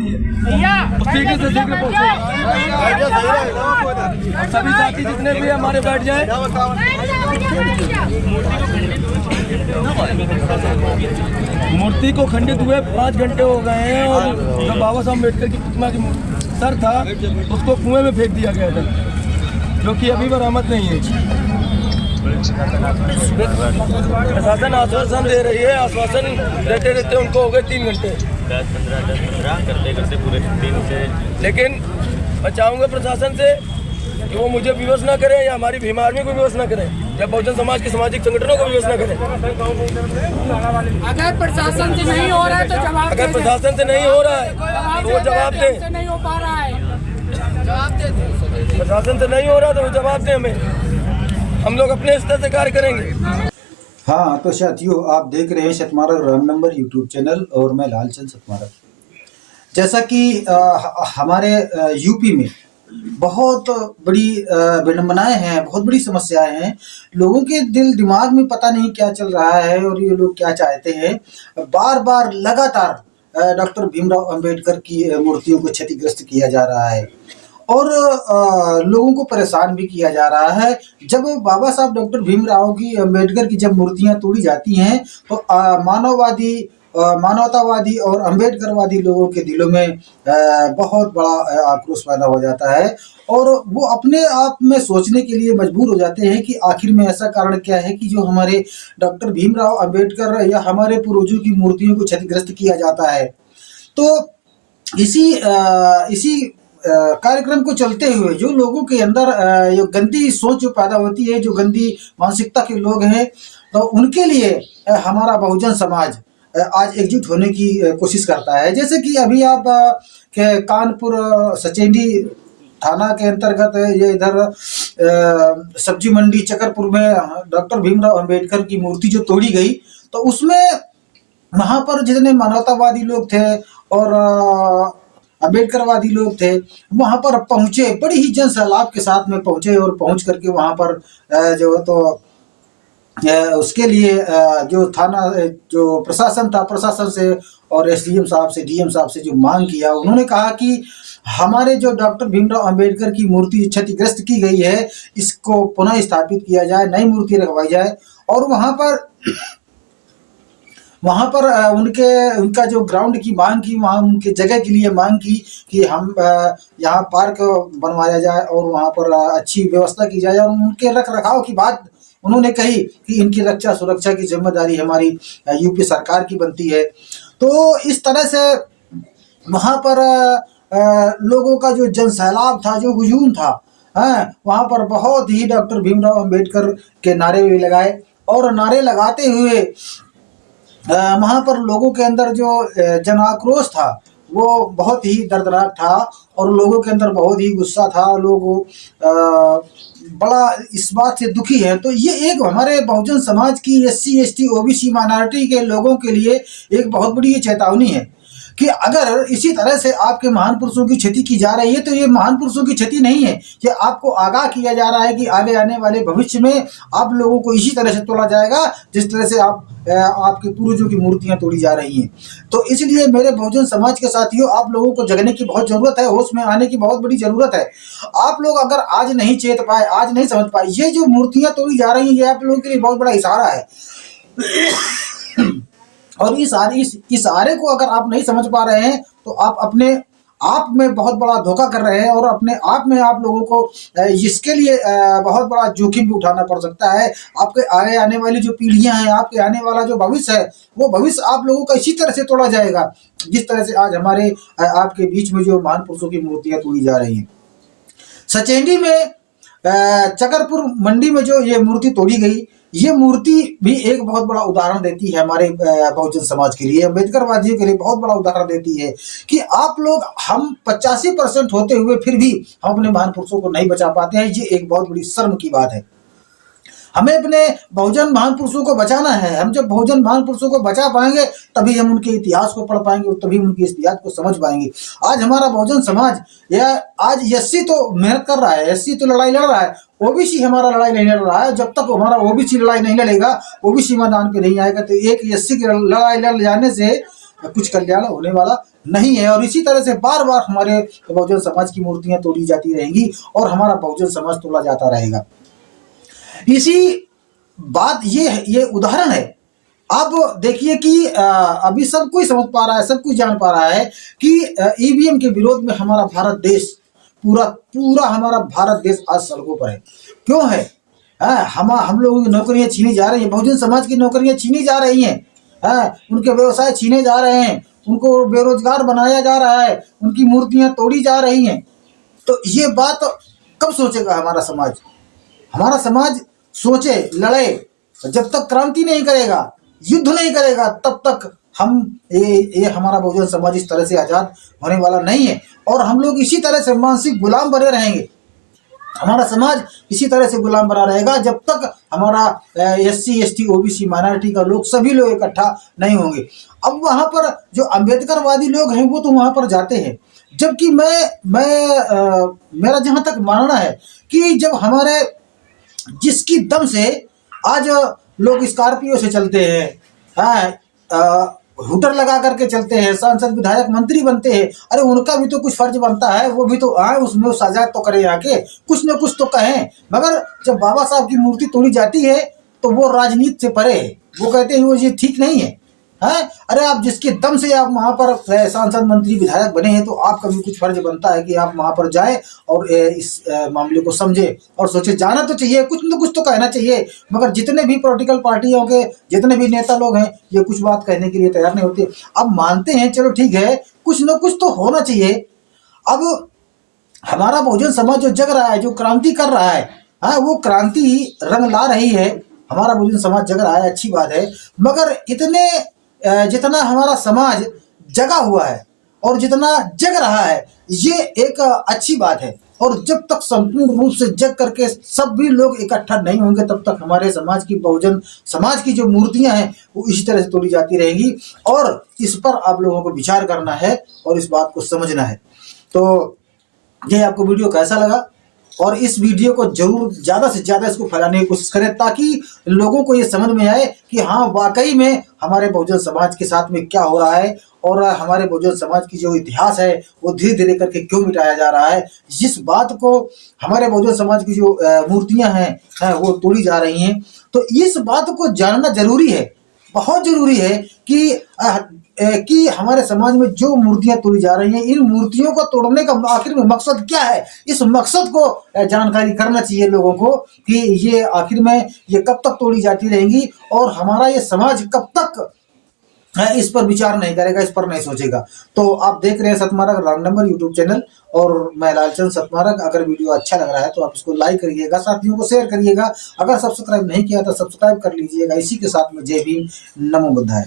दी है, शीघ्र से शीघ्र पहुँचे। सभी साथी जितने भी हमारे बैठ जाए। मूर्ति को खंडित हुए 5 घंटे हो गए हैं और जो बाबा साहब अम्बेडकर की प्रतिमा की सर था उसको कुएं में फेंक दिया गया था, जो कि अभी बरामद नहीं है। प्रशासन आश्वासन दे रही है, आश्वासन देते देते उनको हो गए 3 घंटे, 10-15 करते करते पूरे दिन से। लेकिन मैं चाहूँगा प्रशासन से कि वो मुझे विवश ना करें या हमारी भीम आर्मी को विवश ना करें या बहुजन समाज के सामाजिक संगठनों को विवश ना करें। अगर प्रशासन से नहीं हो रहा है तो जवाब, अगर प्रशासन से नहीं हो रहा है तो वो जवाब दे। नहीं हो पा रहा है, प्रशासन से नहीं हो रहा तो वो जवाब दें हमें, हम लोग अपने स्तर से कार्य करेंगे। हाँ, तो साथियों आप देख रहे हैं सतमारा राम नंबर यूट्यूब चैनल और मैं लालचंद सतमारा। जैसा कि हमारे यूपी में बहुत बड़ी विडंबनाएं हैं, बहुत बड़ी समस्याएं हैं, लोगों के दिल दिमाग में पता नहीं क्या चल रहा है और ये लोग क्या चाहते हैं। बार बार लगातार डॉक्टर भीमराव अंबेडकर की मूर्तियों को क्षतिग्रस्त किया जा रहा है और लोगों को परेशान भी किया जा रहा है। जब बाबा साहब डॉक्टर भीमराव की अंबेडकर की जब मूर्तियां तोड़ी जाती हैं तो मानवतावादी और अंबेडकरवादी लोगों के दिलों में बहुत बड़ा आक्रोश पैदा हो जाता है और वो अपने आप में सोचने के लिए मजबूर हो जाते हैं कि आखिर में ऐसा कारण क्या है कि जो हमारे डॉक्टर भीमराव अंबेडकर या हमारे पूर्वजों की मूर्तियों को क्षतिग्रस्त किया जाता है। तो इसी कार्यक्रम को चलते हुए जो लोगों के अंदर ये गंदी सोच जो पैदा होती है, जो गंदी मानसिकता के लोग हैं, तो उनके लिए हमारा बहुजन समाज आज एकजुट होने की कोशिश करता है। जैसे कि अभी आप के कानपुर सचेंडी थाना के अंतर्गत ये इधर सब्जी मंडी चकरपुर में डॉक्टर भीमराव अंबेडकर की मूर्ति जो तोड़ी गई, तो उसमें वहाँ पर जितने मानवतावादी लोग थे और अंबेडकरवादी लोग थे वहाँ पर पहुँचे, बड़ी ही जन सैलाब के साथ में पहुँचे और पहुँच करके वहाँ पर जो तो उसके लिए जो थाना जो प्रशासन था, प्रशासन से और एसडीएम साहब से, डीएम साहब से जो मांग किया, उन्होंने कहा कि हमारे जो डॉक्टर भीमराव अंबेडकर की मूर्ति क्षतिग्रस्त की गई है इसको पुनः स्थापित किया जाए, नई मूर्ति रखवाई जाए। और वहाँ पर उनका जो ग्राउंड की मांग की, वहाँ उनके जगह के लिए मांग की कि हम यहाँ पार्क बनवाया जाए और वहाँ पर अच्छी व्यवस्था की जाए। और उनके रख रखाव की बात उन्होंने कही कि इनकी रक्षा सुरक्षा की जिम्मेदारी हमारी यूपी सरकार की बनती है। तो इस तरह से वहाँ पर लोगों का जो जन सैलाब था, जो हुजूम था, वहाँ पर बहुत ही डॉक्टर भीमराव अंबेडकर के नारे भी लगाए और नारे लगाते हुए वहाँ पर लोगों के अंदर जो जन आक्रोश था वो बहुत ही दर्दनाक था और लोगों के अंदर बहुत ही गुस्सा था। लोग बड़ा इस बात से दुखी है। तो ये एक हमारे बहुजन समाज की SC ST OBC माइनॉरिटी के लोगों के लिए एक बहुत बड़ी चेतावनी है कि अगर इसी तरह से आपके महान पुरुषों की क्षति की जा रही है तो ये महान पुरुषों की क्षति नहीं है, ये आपको आगाह किया जा रहा है कि आगे आने वाले भविष्य में आप लोगों को इसी तरह से तोड़ा जाएगा जिस तरह से आपके पूर्वजों की मूर्तियां तोड़ी जा रही हैं। तो इसलिए मेरे बहुजन समाज के साथियों, आप लोगों को जगने की बहुत जरूरत है, होश में आने की बहुत बड़ी जरूरत है। आप लोग अगर आज नहीं चेत पाए, आज नहीं समझ पाए, ये जो मूर्तियां तोड़ी जा रही हैं ये आप लोगों के लिए बहुत बड़ा इशारा है और इस इशारे को अगर आप नहीं समझ पा रहे हैं तो आप अपने आप में बहुत बड़ा धोखा कर रहे हैं और अपने आप में आप लोगों को इसके लिए बहुत बड़ा जोखिम भी उठाना पड़ सकता है। आपके आगे आने वाली जो पीढ़ियां हैं, आपके आने वाला जो भविष्य है, वो भविष्य आप लोगों का इसी तरह से तोड़ा जाएगा जिस तरह से आज हमारे आपके बीच में जो महान पुरुषों की मूर्तियां तोड़ी जा रही हैं। सचेंडी में चकरपुर मंडी में जो ये मूर्ति तोड़ी गई, ये मूर्ति भी एक बहुत बड़ा उदाहरण देती है हमारे बहुजन समाज के लिए, अम्बेडकरवादियों के लिए बहुत बड़ा उदाहरण देती है कि आप लोग हम 85% होते हुए फिर भी हम अपने महान पुरुषों को नहीं बचा पाते हैं। ये एक बहुत बड़ी शर्म की बात है। हमें अपने बहुजन महान पुरुषों को बचाना है। हम जब बहुजन महान पुरुषों को बचा पाएंगे तभी हम उनके इतिहास को पढ़ पाएंगे और तभी उनके इतिहास को समझ पाएंगे। आज हमारा बहुजन समाज या आज SC तो मेहनत कर रहा है, SC तो लड़ाई लड़ रहा है, OBC हमारा लड़ाई नहीं लड़ रहा है। जब तक हमारा OBC लड़ाई नहीं लड़ेगा, OBC मैदान पे नहीं आएगा, तो एक SC की लड़ाई लड़ जाने से कुछ कल्याण होने वाला नहीं है। और इसी तरह से बार बार हमारे बहुजन समाज की मूर्तियां तोड़ी जाती रहेंगी और हमारा बहुजन समाज तोड़ा जाता रहेगा। इसी बात ये उदाहरण है। आप देखिए कि अभी सब कोई समझ पा रहा है, सब कोई जान पा रहा है कि ईवीएम के विरोध में हमारा भारत देश पूरा हमारा भारत देश आज सड़कों पर है। क्यों है? हम लोगों की नौकरियां छीनी जा रही हैं, बहुजन समाज की नौकरियां छीनी जा रही हैं, उनके व्यवसाय छीने जा रहे हैं, उनको बेरोजगार बनाया जा रहा है, उनकी मूर्तियां तोड़ी जा रही हैं। तो ये बात कब सोचेगा हमारा समाज? हमारा समाज सोचे, लड़े, जब तक क्रांति नहीं करेगा, युद्ध नहीं करेगा, तब तक हम ये हमारा बहुजन समाज इस तरह से आजाद होने वाला नहीं है। और हम लोग इसी तरह से मानसिक गुलाम बने रहेंगे। हमारा समाज इसी तरह से गुलाम बना रहेगा जब तक हमारा SC ST OBC माइनॉरिटी का लोग सभी लोग इकट्ठा नहीं होंगे। अब वहां पर जो अम्बेडकरवादी लोग हैं वो तो वहां पर जाते हैं, जबकि मेरा जहां तक मानना है कि जब हमारे जिसकी दम से आज लोग स्कॉर्पियो से चलते हैं, हुटर लगा करके चलते हैं, सांसद विधायक मंत्री बनते हैं, अरे उनका भी तो कुछ फर्ज बनता है, वो भी तो आए उसमें साझा तो करें, आके कुछ न कुछ तो कहें। मगर जब बाबा साहब की मूर्ति तोड़ी जाती है तो वो राजनीति से परे है, वो कहते हैं वो ये ठीक नहीं है। अरे आप जिसके दम से आप वहां पर सांसद मंत्री विधायक बने हैं तो आपका भी कुछ फर्ज बनता है कि आप वहां पर जाए और इस मामले को समझे और सोचे। जाना तो चाहिए, कुछ न कुछ तो कहना चाहिए। मगर जितने भी पॉलिटिकल पार्टियों के जितने भी नेता लोग हैं ये कुछ बात कहने के लिए तैयार नहीं होते। अब मानते हैं, चलो ठीक है, कुछ न कुछ तो होना चाहिए। अब हमारा बहुजन समाज जो जग रहा है, जो क्रांति कर रहा है, वो क्रांति रंग ला रही है, हमारा बहुजन समाज जग रहा है, अच्छी बात है। मगर जितना हमारा समाज जगा हुआ है और जितना जग रहा है ये एक अच्छी बात है। और जब तक संपूर्ण रूप से जग करके सब भी लोग इकट्ठा नहीं होंगे तब तक हमारे समाज की, बहुजन समाज की जो मूर्तियां हैं वो इसी तरह से तोड़ी जाती रहेंगी। और इस पर आप लोगों को विचार करना है और इस बात को समझना है। तो ये आपको वीडियो कैसा लगा? और इस वीडियो को जरूर ज़्यादा से ज़्यादा इसको फैलाने की कोशिश करें ताकि लोगों को ये समझ में आए कि हाँ वाकई में हमारे बहुजन समाज के साथ में क्या हो रहा है और हमारे बहुजन समाज की जो इतिहास है वो धीरे धीरे करके क्यों मिटाया जा रहा है। जिस बात को हमारे बहुजन समाज की जो मूर्तियां हैं वो तोड़ी जा रही हैं, तो इस बात को जानना जरूरी है, बहुत जरूरी है कि हमारे समाज में जो मूर्तियां तोड़ी जा रही हैं, इन मूर्तियों को तोड़ने का आखिर में मकसद क्या है, इस मकसद को जानकारी करना चाहिए लोगों को कि ये आखिर में ये कब तक तोड़ी जाती रहेंगी और हमारा ये समाज कब तक इस पर विचार नहीं करेगा, इस पर नहीं सोचेगा। तो आप देख रहे हैं सतमार्ग रॉन्ग नंबर यूट्यूब चैनल और मैं लालचंद सतमार्ग। अगर वीडियो अच्छा लग रहा है तो आप इसको लाइक करिएगा, साथियों को शेयर करिएगा। अगर सब्सक्राइब नहीं किया तो सब्सक्राइब कर लीजिएगा। इसी के साथ में जय भीम, नमो बुद्धाय।